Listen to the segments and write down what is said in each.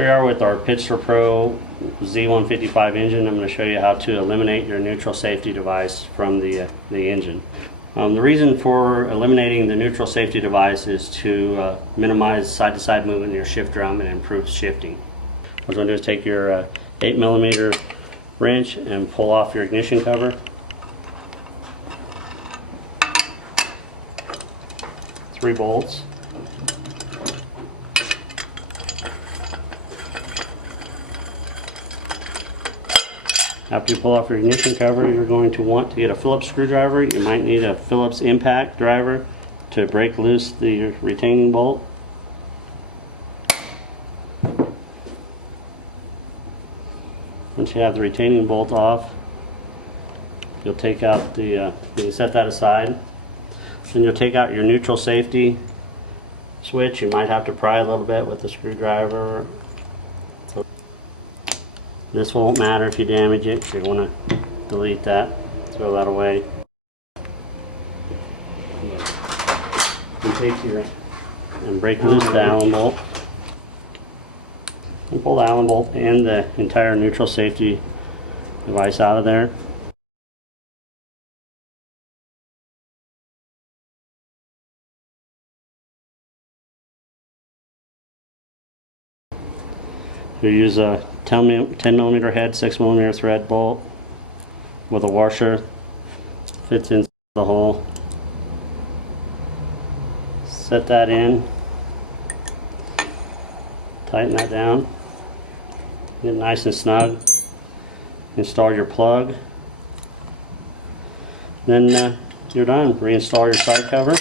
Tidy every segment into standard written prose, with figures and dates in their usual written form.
Here we are with our Pitster Pro Z155 engine. I'm going to show you how to eliminate your neutral safety device from the engine. The reason for eliminating the neutral safety device is to minimize side-to-side movement in your shift drum and improve shifting. What you're going to do is take your 8mm wrench and pull off your ignition cover. Three bolts. After you pull off your ignition cover, you're going to want to get a Phillips screwdriver. You might need a Phillips impact driver to break loose the retaining bolt. Once you have the retaining bolt off, you'll take out the, you can set that aside. Then you'll take out your neutral safety switch. You might have to pry a little bit with the screwdriver. This won't matter if you damage it, so you want to delete that, throw that away. You take your and break loose the Allen bolt. And pull the Allen bolt and the entire neutral safety device out of there. You use a 10mm head, 6mm thread bolt with a washer. Fits into the hole. Set that in. Tighten that down. Get it nice and snug. Install your plug. Then you're done. Reinstall your side cover.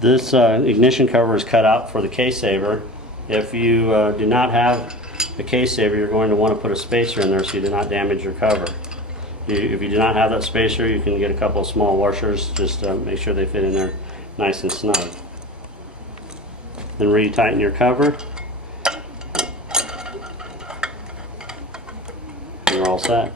This ignition cover is cut out for the case saver. If you do not have a case saver, you're going to want to put a spacer in there so you do not damage your cover. If you do not have that spacer, you can get a couple of small washers. Just make sure they fit in there nice and snug. Then retighten your cover. You're all set.